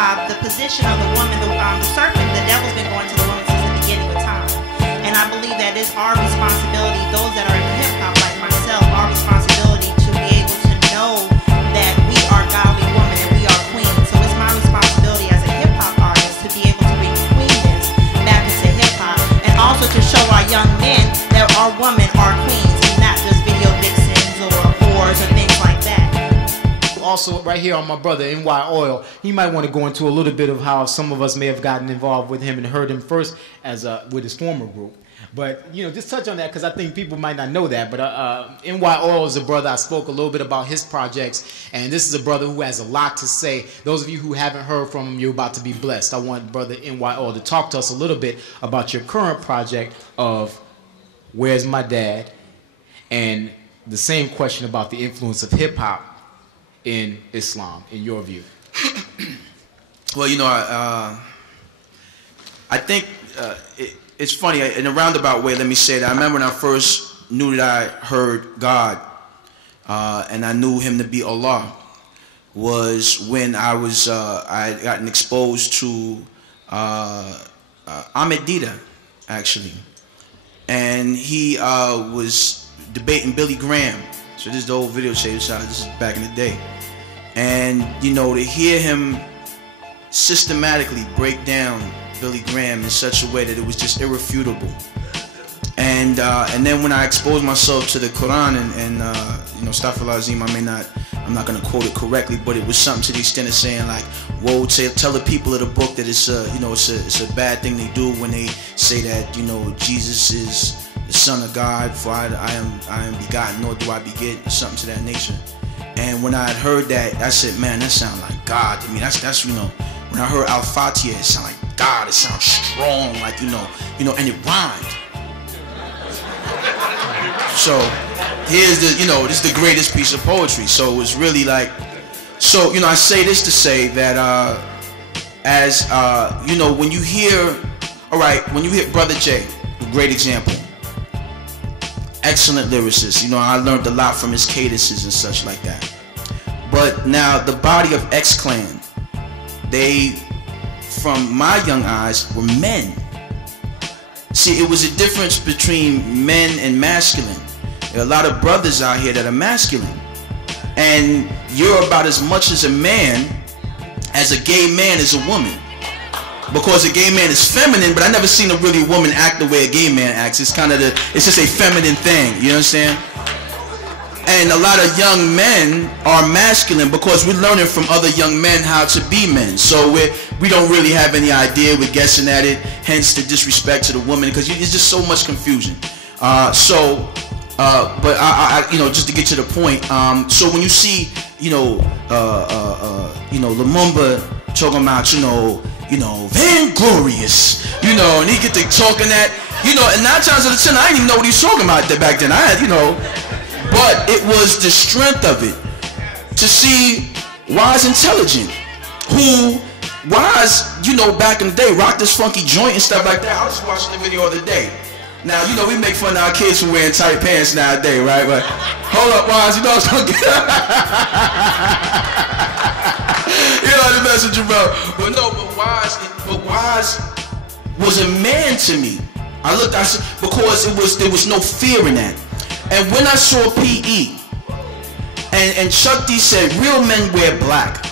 hop, the position of the woman, the serpent, the devil's been going to the woman since the beginning of time. And I believe that it's our responsibility, those that are in hip hop like myself, our responsibility to be able to know that we are godly women and we are queens. So it's my responsibility as a hip hop artist to be able to bring queenness back into hip hop, and also to show our young men that our women are queens and not just video vixens or whores or things like that. Also, right here on my brother NY Oil, he might want to go into a little bit of how some of us may have gotten involved with him and heard him first as with his former group. But, you know, just touch on that because I think people might not know that. But NY Oil is a brother. I spoke a little bit about his projects, and this is a brother who has a lot to say. Those of you who haven't heard from him, you're about to be blessed. I want brother NY Oil to talk to us a little bit about your current project of Where's My Dad, and the same question about the influence of hip-hop in Islam, in your view. Well, you know, I think it's funny, in a roundabout way, let me say that. I remember when I first knew that I heard God, and I knew him to be Allah, was when I was, I had gotten exposed to Ahmed Dida, actually. And he was debating Billy Graham. So this is the old video tape shot. This is back in the day. And, you know, to hear him systematically break down Billy Graham in such a way that it was just irrefutable. And then when I exposed myself to the Quran and you know, Astaghfirullah Azim, I'm not going to quote it correctly, but it was something to the extent of saying like, whoa, tell the people of the book that it's a, you know, it's a bad thing they do when they say that, you know, Jesus is the Son of God, for I am begotten, nor do I beget, or something to that nature. And when I had heard that, I said, man, that sounds like God to me. That's you know, when I heard Al-Fatiha, it sounded like God. It sounds strong, like, you know, and it rhymed. So here's the, you know, this is the greatest piece of poetry. So it was really like, so, you know, I say this to say that as you know, when you hear, all right, when you hear Brother J, a great example. Excellent lyricist. You know, I learned a lot from his cadences and such like that. But now the body of X-Clan, they, from my young eyes, were men. See, it was a difference between men and masculine. There are a lot of brothers out here that are masculine. And you're about as much as a man as a gay man is a woman. Because a gay man is feminine, but I never seen a really woman act the way a gay man acts. It's kind of it's just a feminine thing, you understand? And a lot of young men are masculine because we're learning from other young men how to be men. So we don't really have any idea, we're guessing at it, hence the disrespect to the woman, because it's just so much confusion. But you know, just to get to the point, so when you see, you know, Lumumba talking about, you know, vainglorious, you know, and he get to talking that, you know, and 9 times out of 10, I didn't even know what he was talking about back then. I had, you know, but it was the strength of it to see Wise Intelligent, who Wise, you know, back in the day, rocked this funky joint and stuff like that. I was watching the video the other day. Now, you know, we make fun of our kids for wearing tight pants nowadays, right? But hold up, Wise, you know what I'm talking You know the messenger, bro. But no, but Wise was a man to me. I said, because there was no fear in that. And when I saw PE, and Chuck D said, real men wear black.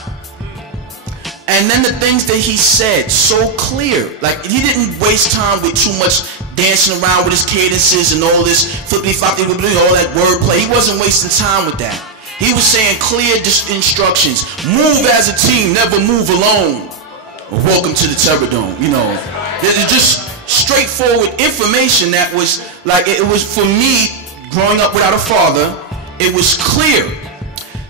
And then the things that he said, so clear. Like, he didn't waste time with too much dancing around with his cadences and all this flippy-floppy, all that wordplay. He wasn't wasting time with that. He was saying clear instructions. Move as a team, never move alone. Or welcome to the Terror Dome, you know. It's just straightforward information that was like, it was for me, growing up without a father, it was clear.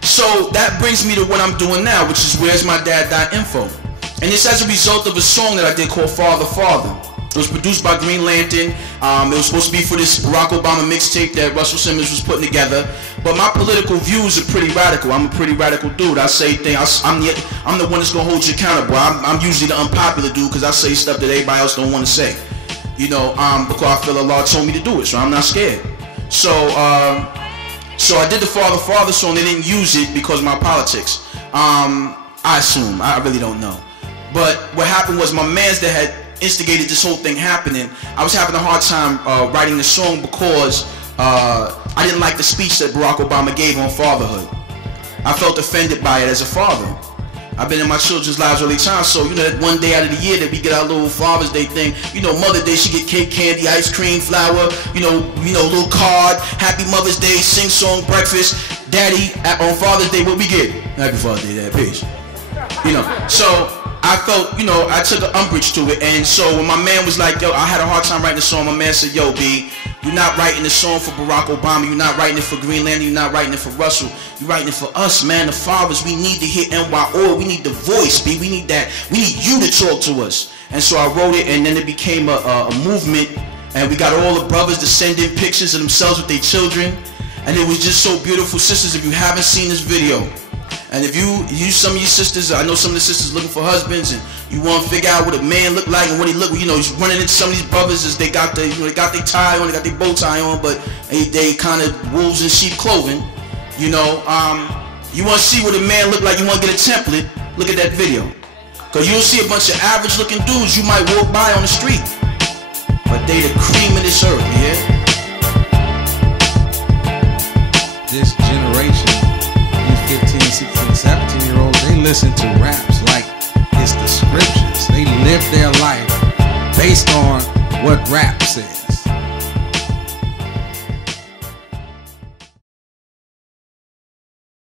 So that brings me to what I'm doing now, which is Where's My Dad.info. And it's as a result of a song that I did called Father, Father. It was produced by Green Lantern. It was supposed to be for this Barack Obama mixtape that Russell Simmons was putting together. But my political views are pretty radical. I'm a pretty radical dude. I say things. I'm the one that's gonna hold you accountable. I'm usually the unpopular dude because I say stuff that everybody else don't want to say. You know, because I feel Allah told me to do it, so I'm not scared. So I did the Father, Father song. They didn't use it because of my politics. I assume. I really don't know. But what happened was my mans that had instigated this whole thing happening, I was having a hard time writing the song because I didn't like the speech that Barack Obama gave on fatherhood. I felt offended by it as a father. I've been in my children's lives all the time, so you know that one day out of the year that we get our little Father's Day thing, you know, Mother Day she get cake, candy, ice cream, flour, you know, little card, Happy Mother's Day, sing song, breakfast. Daddy, on Father's Day, what we get? Happy Father's Day, Dad, peace. You know, so I felt, you know, I took an umbrage to it, and so when my man was like, yo, I had a hard time writing the song, my man said, yo, B, you're not writing the song for Barack Obama, you're not writing it for Greenlander, you're not writing it for Russell, you're writing it for us, man, the fathers. We need to hear NY Oil, we need the voice, B, we need that, we need you to talk to us. And so I wrote it, and then it became a movement, and we got all the brothers to send in pictures of themselves with their children, and it was just so beautiful. Sisters, if you haven't seen this video, and if you some of your sisters, I know some of the sisters looking for husbands, and you want to figure out what a man look like and what he look, you know, he's running into some of these brothers as they got their, you know, they got their tie on, they got their bow tie on, but they kind of wolves in sheep clothing, you know. You want to see what a man look like, you want to get a template, look at that video, because you'll see a bunch of average looking dudes you might walk by on the street, but they the cream of this earth, yeah. This generation, these 15, 16, 17-year-olds, they listen to raps like it's the scriptures. They live their life based on what rap says.